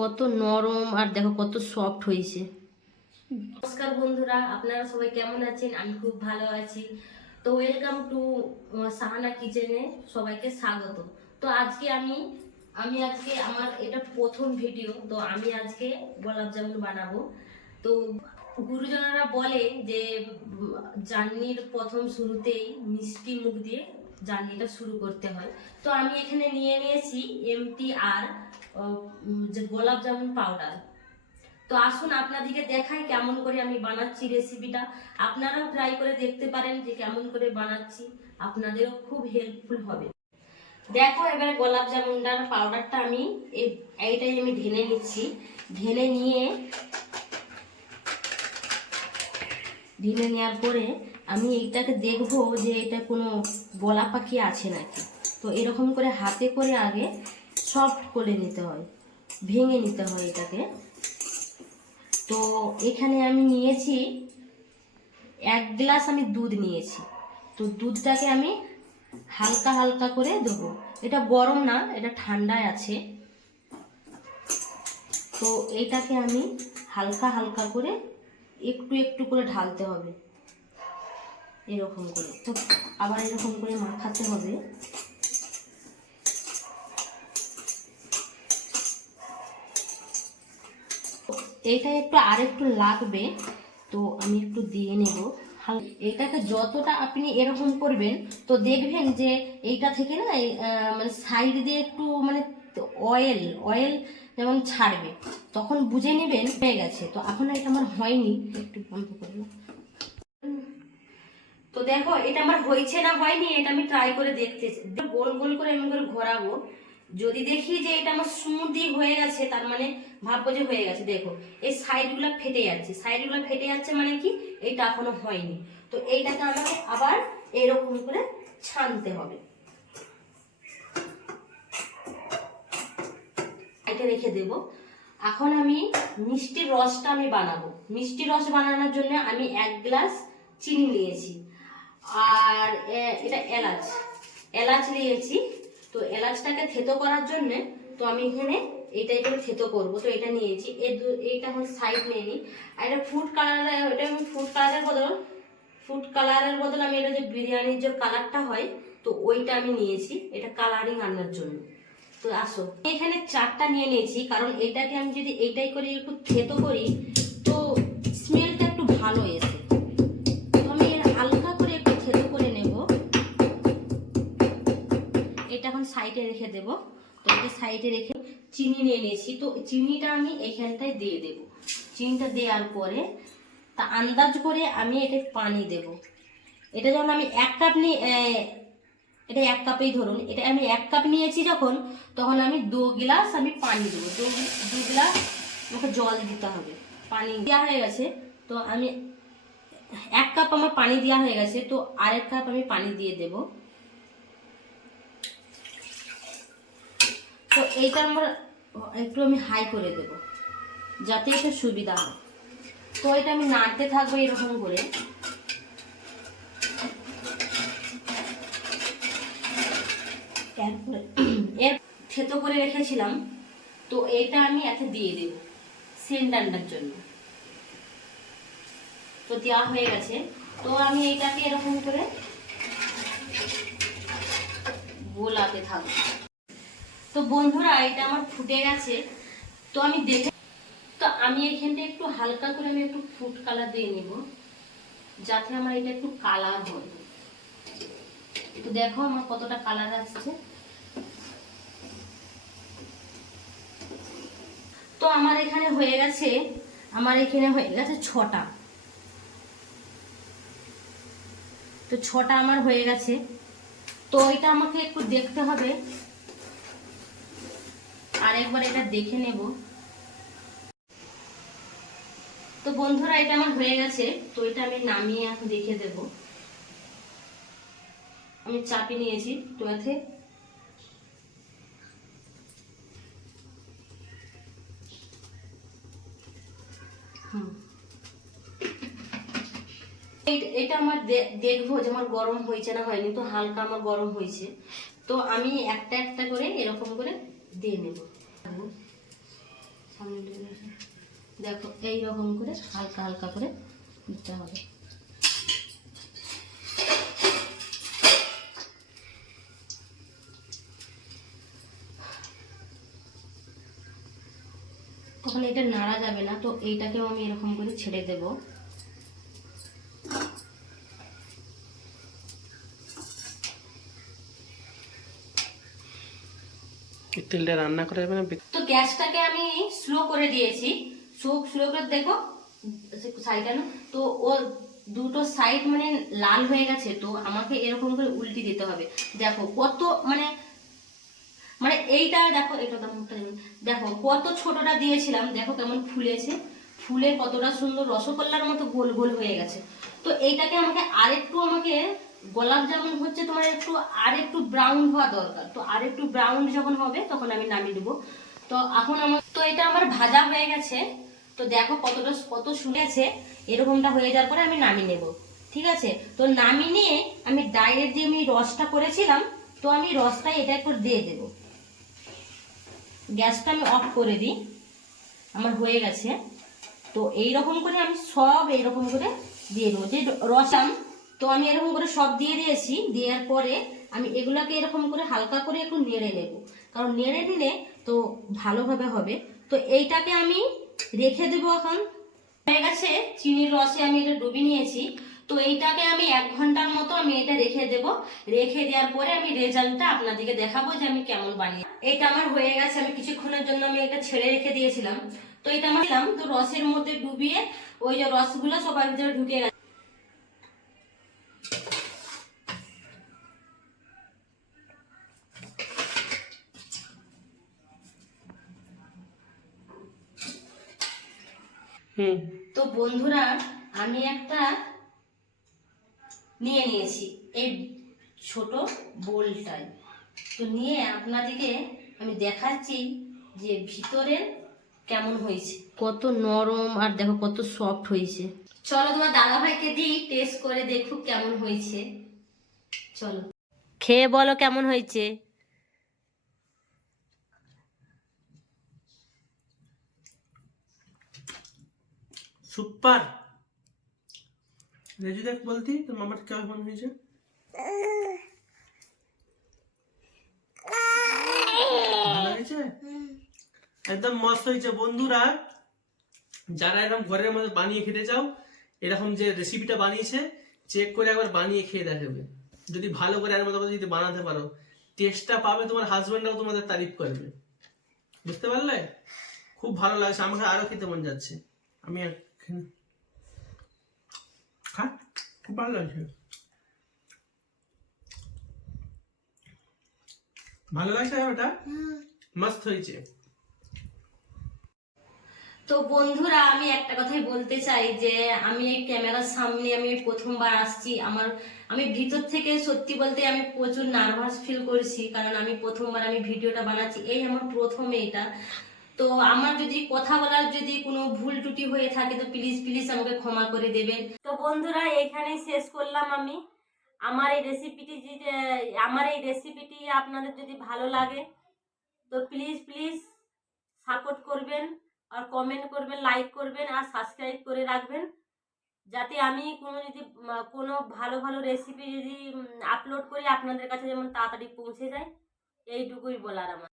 কত নরম আর দেখো কত সফট হয়েছে। নমস্কার বন্ধুরা, আপনারা সবাই কেমন আছেন? আমি খুব ভালো আছি। তো ওয়েলকাম টু সাহানা কিচেনে সবাইকে স্বাগত। তো আজকে আমি আজকে আমার এটা প্রথম ভিডিও, তো আমি আজকে গোলাপ জামুন বানাবো। তো গুরুজনেরা বলে যে জার্নির প্রথম শুরুতেই মিষ্টি মুখ দিয়ে জার্নিটা শুরু করতে হয়। তো আমি এখানে নিয়ে নিয়েছি MTR যে গোলাপ জামুন পাউডার। তো আসুন আপনাদেরকে দেখাই কেমন করে আমি বানাচ্ছি রেসিপিটা। আপনারাও ট্রাই করে দেখতে পারেন যে কেমন করে বানাচ্ছি, আপনাদেরও খুব হেল্পফুল হবে। দেখো এবারে গোলাপ জামুনটার পাউডারটা আমি এইটাই আমি ঢেলে নিচ্ছি। ঢেলে নেওয়ার পরে আমি এইটাকে দেখবো যে এটা কোনো গলা পাখি আছে নাকি। তো এরকম করে হাতে করে আগে সফট করে নিতে হয়, ভেঙে নিতে হয় এটাকে। তো এখানে আমি নিয়েছি 1 গ্লাস আমি দুধ নিয়েছি। তো দুধটাকে আমি হালকা হালকা করে দেবো। এটা গরম না, এটা ঠান্ডায় আছে। তো এইটাকে আমি হালকা হালকা করে একটু একটু করে ঢালতে হবে, এরকম করে। তো আবার এরকম করে মাখাতে হবে। এইটা আরেকটু লাগবে, তো আমি একটু দিয়ে নেব। এটাকে যতটা আপনি এরকম করবেন, তো দেখবেন যে এইটা থেকে না মানে সাইড দিয়ে একটু মানে অয়েল যেমন ছাড়বে, তখন বুঝে নেবেন হয়ে গেছে। তো এখন এটা আমার হয়নি, একটু বন্ধ করবো। তো দেখো এটা আমার হয়েছে না হয়নি, এটা আমি ট্রাই করে দেখতেছি। গোল গোল করে এমন করে ঘোরাবো। যদি দেখি যে এটা আমার স্মুদি হয়ে গেছে, তার মানে ভাববো যে হয়ে গেছে। দেখো এই সাইডগুলো ফেটে যাচ্ছে মানে কি এইটা এখনো হয়নি। তো এইটাকে আমাকে আবার এরকম করে ছানতে হবে। এটা রেখে দেব। এখন আমি মিষ্টির রসটা আমি বানাবো। মিষ্টি রস বানানোর জন্য আমি 1 গ্লাস চিনি নিয়েছি, আর এটা এলাচ নিয়েছি। তো এলাচটাকে থেতো করার জন্য তো আমি এখানে এইটা থেতো করব। তো এটা নিয়েছি, এইটা এখন সাইড নিয়ে নিই। আর এটা ফুড কালারের বদল আমি এটা যে বিরিয়ানির যে কালারটা হয়, তো ওইটা আমি নিয়েছি, এটা কালারিং আনার জন্য। তো আসো, এখানে 4টা নিয়ে নিয়েছি, কারণ এটাকে আমি যদি এইটাই করে একটু থেতো করি তো স্মেলটা একটু ভালো এসে। তো আমি হালকা করে একটু থেতো করে নেব। এটা এখন সাইডে রেখে দেব। তো এই সাইডে রেখে চিনি নিয়ে নিয়েছি। তো চিনিটা আমি এইখানটায় দিয়ে দেব। চিনিটা দেওয়ার পরে তা আন্দাজ করে আমি এটা পানি দেব। এটা যখন আমি 1 কাপ নিয়ে এটা 1 কাপেই ধরুন, এটা আমি 1 কাপ নিয়েছি যখন, তখন আমি 2 গ্লাস আমি পানি দেবো। 2 গ্লাস আমাকে জল দিতে হবে। পানি দেওয়া হয়ে গেছে, তো আমি 1 কাপ আমার পানি দেওয়া হয়ে গেছে। তো আরেক কাপ আমি পানি দিয়ে দেব। তো এইটা আমার একটু আমি হাই করে দেব, যাতে এটা সুবিধা হয়। তো এটা আমি নাড়তে থাকবো এরকম করে। এর থেতো করে রেখেছিলাম, তো এটা আমি এতে দিয়ে দেব সেন্ট আনার জন্য। তো দেওয়া হয়ে গেছে। তো আমি এইটাকে এরকম করে গোলাতে থাকবো। তো বন্ধুরা এটা আমার ফুটে গেছে। তো আমি দেখে, তো আমি এখানটা একটু হালকা করে আমি একটু ফুড কালার দিয়ে নেব, যাতে আমার এটা একটু কালার হয়। তো দেখো আমার কতটা কালার আসছে। তো আমার এখানে হয়ে গেছে 6টা। তো 6টা আমার হয়ে গেছে। তো এটা আমাকে একটু দেখতে হবে, আর একবার এটা দেখে নেব। তো বন্ধুরা এটা আমার হয়ে গেছে। তো এটা আমি নামিয়ে এখন দেখে দেব। আমি চাপি নিয়েছি, তো এতে এটা আমার দেখবো যে আমার গরম হয়েছে না হয়নি। তো হালকা আমার গরম হয়েছে। তো আমি একটা একটা করে এরকম করে দিয়ে নেব। সামনে নিয়ে এসো। দেখো এইরকম করে হালকা হালকা করে দিতে হবে। তখন এটা নাড়া যাবে না, তো এইটাকেও আমি এরকম করে ছেড়ে দেব। তেলটা রান্না করা যাবে না? তো গ্যাসটাকে আমি স্লো করে দিয়েছি, স্লো করে দেখো সাইড আনো, তো ও দুটো সাইড মানে লাল হয়ে গেছে। তো আমাকে এরকম করে উল্টি দিতে হবে। দেখো কত মানে মানে এইটা দেখো, এটা তো মুখটা দেখো কত ছোটটা দিয়েছিলাম, দেখো কেমন ফুলেছে, ফুলে কতটা সুন্দর রসগোল্লার মতো গোল গোল হয়ে গেছে। তো এইটাকে আমাকে গোলাপ জামুন হচ্ছে তোমার আরেকটু ব্রাউন হওয়া দরকার। তো আরেকটু ব্রাউন যখন হবে তখন আমি নামিয়ে দেবো। তো এখন এটা আমার ভাজা হয়ে গেছে। তো দেখো কত শুনেছে, এরকমটা হয়ে যাওয়ার পরে আমি নামিয়ে নেব। ঠিক আছে, তো নামিয়ে নিয়ে আমি ডাইরেক্ট যে আমি রসটা করেছিলাম, তো আমি রসটা এটা একটু দিয়ে দেবো। গ্যাসটা আমি অফ করে দিই, আমার হয়ে গেছে। তো এইরকম করে আমি সব এইরকম করে দিয়ে দেবো যে রসাম। তো আমি এরকম করে সব দিয়ে দিয়েছি। দেওয়ার পরে আমি এগুলাকে এরকম করে হালকা করে একটু নেড়ে নেব, কারণ নেড়ে নিলে তো ভালোভাবে হবে। তো এইটাকে আমি রেখে দেবো। এখন হয়ে গেছে, চিনির রসে আমি এটা ডুবিয়ে নিয়েছি। তো এইটাকে আমি 1 ঘন্টার মতো আমি এটা রেখে দেব। রেখে দেওয়ার পরে আমি রেজাল্টটা আপনাদেরকে দেখাবো যে আমি কেমন বানিয়ে। এটা আমার হয়ে গেছে, আমি কিছুক্ষণের জন্য আমি এটা ছেড়ে রেখে দিয়েছিলাম। তো এটা আমার তো রসের মধ্যে ডুবিয়ে ওই যে রসগুলো সবার ভিতরে ঢুকে গেছে। তো বন্ধুরা, আমি একটা নিয়ে নিয়েছি এই ছোট বোলটাই। তো নিয়ে আপনাদেরকে আমি দেখাচ্ছি যে ভিতরে কেমন হয়েছে, কত নরম আর দেখো কত সফট হয়েছে। চলো তোমার দাদা ভাইকে দিই, টেস্ট করে দেখুক কেমন হয়েছে। চলো খেয়ে বলো কেমন হয়েছে। সুপার। রেজু দেখ বলতি তোর মামার কেমন হয়েছে? ভালো হয়েছে, একদম মস্ত হয়েছে। বন্ধুরা, যারা এরকম ঘরের মধ্যে বানিয়ে খেতে চাও, এরকম যে রেসিপিটা বানিয়েছে চেক করে একবার বানিয়ে খেয়ে দেখাবে। যদি ভালো করে এর মতো যদি বানাতে পারো, টেস্টটা পাবে, তোমার হাজবেন্ডরাও তোমাদের তারিফ করবে। বুঝতে পারলে? খুব ভালো লাগছে, আমাকে আরো খেতে মন যাচ্ছে। আমি আর খা, খুব ভালো লাগছে, ভালো লাগছে। ওটা মস্ত হয়েছে। তো বন্ধুরা, আমি একটা কথাই বলতে চাই যে আমি এই ক্যামেরার সামনে আমি প্রথমবার আসছি। আমি ভিতর থেকে সত্যি বলতে আমি প্রচুর নার্ভাস ফিল করছি, কারণ আমি প্রথমবার আমি ভিডিওটা বানাচ্ছি, এই আমার প্রথম এটা। তো আমার যদি কথা বলার যদি কোনো ভুল ত্রুটি হয়ে থাকে তো প্লিজ প্লিজ আমাকে ক্ষমা করে দেবেন। তো বন্ধুরা, এখানেই শেষ করলাম আমি আমার এই রেসিপিটি আপনাদের যদি ভালো লাগে তো প্লিজ প্লিজ সাপোর্ট করবেন, আর কমেন্ট করবেন, লাইক করবেন, আর সাবস্ক্রাইব করে রাখবেন, যাতে আমি কোনো ভালো ভালো রেসিপি যদি আপলোড করি আপনাদের কাছে যেমন তাড়াতাড়ি পৌঁছে যায়। এইটুকুই বলার আমার।